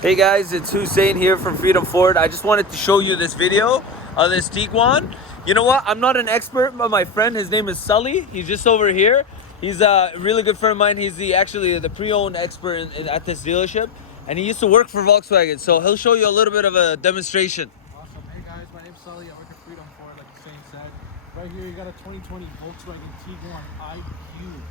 Hey guys, it's Hussein here from Freedom Ford. I just wanted to show you this video of this Tiguan. You know what? I'm not an expert, but my friend, his name is Sully. He's just over here. He's a really good friend of mine. He's actually the pre-owned expert at this dealership, and he used to work for Volkswagen. So he'll show you a little bit of a demonstration. Awesome. Hey guys, my name's Sully. I work at Freedom Ford, like Hussein said. Right here, you got a 2020 Volkswagen Tiguan IQ.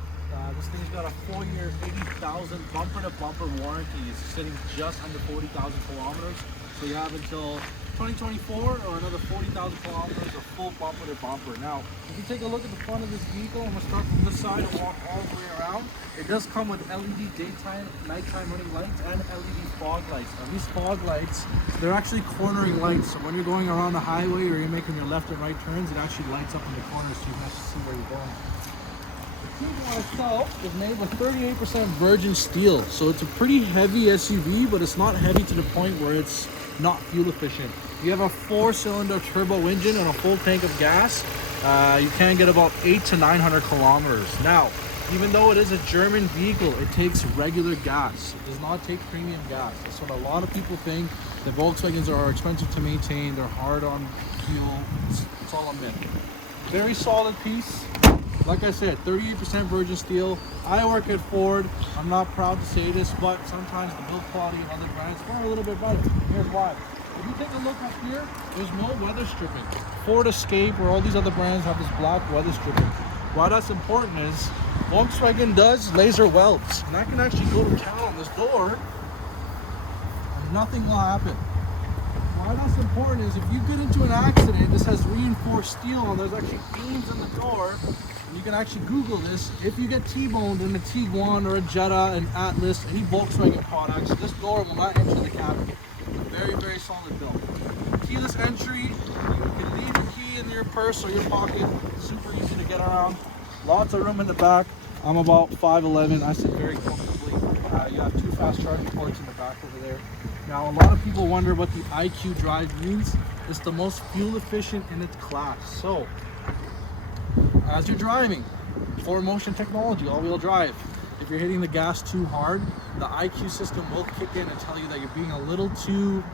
This thing's got a 4-year, 80,000 bumper-to-bumper warranty. It's sitting just under 40,000 kilometers. So you have until 2024 or another 40,000 kilometers of full bumper-to-bumper. Now, if you take a look at the front of this vehicle, I'm going to start from this side and walk all the way around. It does come with LED daytime, nighttime running lights and LED fog lights. Now, these fog lights, they're actually cornering lights. So when you're going around the highway or you're making your left and right turns, it actually lights up in the corners so you can actually see where you're going. The Tiguan itself is made with 38% virgin steel, so it's a pretty heavy SUV, but it's not heavy to the point where it's not fuel efficient. You have a 4-cylinder turbo engine and a full tank of gas. You can get about 800 to 900 kilometers. Now, even though it is a German vehicle, it takes regular gas. It does not take premium gas. That's what a lot of people think. The Volkswagens are expensive to maintain. They're hard on fuel. It's all a myth. Very solid piece. Like I said, 38% virgin steel. I work at Ford. I'm not proud to say this, but sometimes the build quality of other brands are a little bit better. Here's why. If you take a look up here, there's no weather stripping. Ford Escape or all these other brands have this black weather stripping. Why that's important is Volkswagen does laser welds, and I can actually go to town on this door and nothing will happen. Why that's important is if you get into an accident, this has reinforced steel and there's actually beams in the door. And you can actually Google this. If you get T-boned in a Tiguan or a Jetta, an Atlas, any Volkswagen products, this door will not enter the cabin. It's a very, very solid build. Keyless entry. You can leave your key in your purse or your pocket. Super easy to get around. Lots of room in the back. I'm about 5'11". I sit very comfortably. You have 2 fast charging ports in the back over there. Now, a lot of people wonder what the IQ drive means. It's the most fuel efficient in its class. So, as you're driving, 4Motion technology, all-wheel drive. If you're hitting the gas too hard, the IQ system will kick in and tell you that you're being a little too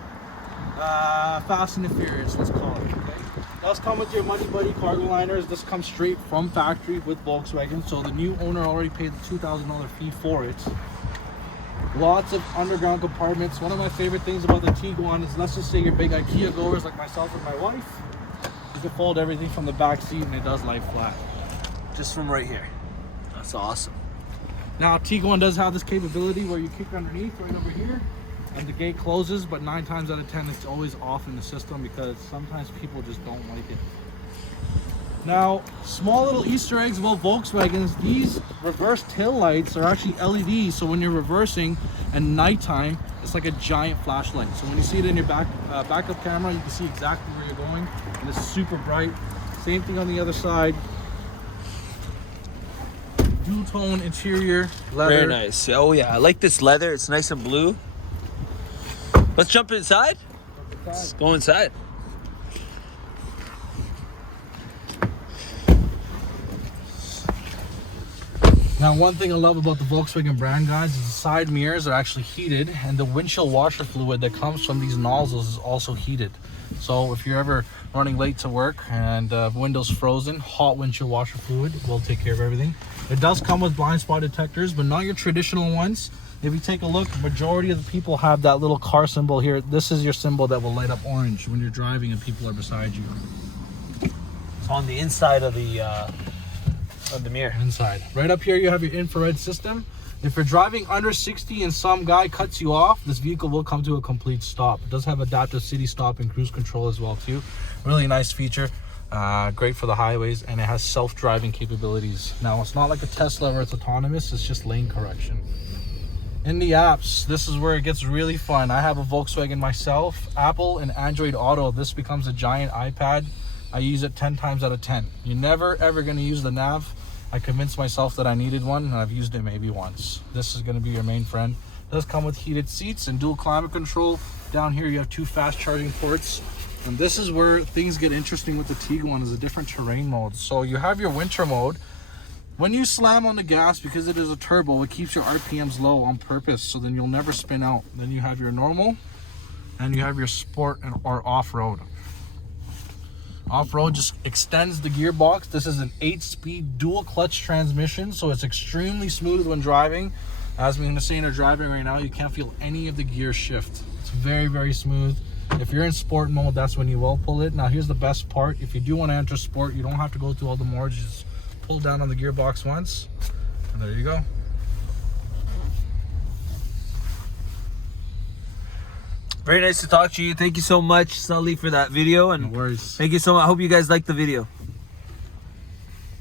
fast and furious, let's call it. Okay? It does come with your Muddy Buddy cargo liners. This comes straight from factory with Volkswagen, so the new owner already paid the $2,000 fee for it. Lots of underground compartments. One of my favorite things about the Tiguan is, let's just say you're big IKEA goers like myself and my wife. You can fold everything from the back seat and it does lie flat. Just from right here. That's awesome. Now, Tiguan does have this capability where you kick underneath right over here and the gate closes, but 9 times out of 10 it's always off in the system because sometimes people just don't like it. Now, small little Easter eggs about Volkswagens, these reverse tail lights are actually LEDs, so when you're reversing at nighttime, it's like a giant flashlight. So when you see it in your backup camera, you can see exactly where you're going, and it's super bright. Same thing on the other side. Dual tone interior, leather. Very nice. Oh yeah, I like this leather. It's nice and blue. Let's jump inside. Let's go inside. Now, one thing I love about the Volkswagen brand, guys, is the side mirrors are actually heated, and the windshield washer fluid that comes from these nozzles is also heated. So if you're ever running late to work and window's frozen, hot windshield washer fluid will take care of everything. It does come with blind spot detectors, but not your traditional ones. If you take a look, majority of the people have that little car symbol here. This is your symbol that will light up orange when you're driving and people are beside you. It's on the inside of the mirror. Inside. Right up here you have your infrared system. If you're driving under 60 and some guy cuts you off, this vehicle will come to a complete stop. It does have adaptive city stop and cruise control as well too. Really nice feature. Great for the highways, and it has self-driving capabilities. Now, it's not like a Tesla where it's autonomous, it's just lane correction. In the apps, this is where it gets really fun. I have a Volkswagen myself. Apple and Android Auto, this becomes a giant iPad. I use it 10 times out of 10. You're never ever going to use the nav. I convinced myself that I needed one, and I've used it maybe once. This is going to be your main friend. It does come with heated seats and dual climate control. Down here you have 2 fast charging ports. And this is where things get interesting with the Tiguan, is the different terrain modes. So you have your winter mode. When you slam on the gas, because it is a turbo, it keeps your RPMs low on purpose, so then you'll never spin out. Then you have your normal, and you have your sport or off-road. Off-road just extends the gearbox. This is an 8-speed dual clutch transmission, so it's extremely smooth when driving. As we're saying, you're driving right now, you can't feel any of the gear shift. It's very, very smooth. If you're in sport mode, that's when you will pull it. Now here's the best part. If you do want to enter sport, you don't have to go through all the modes. Just pull down on the gearbox once, and there you go. Very nice to talk to you. Thank you so much, Sully, for that video. And No worries. thank you so much. I hope you guys liked the video.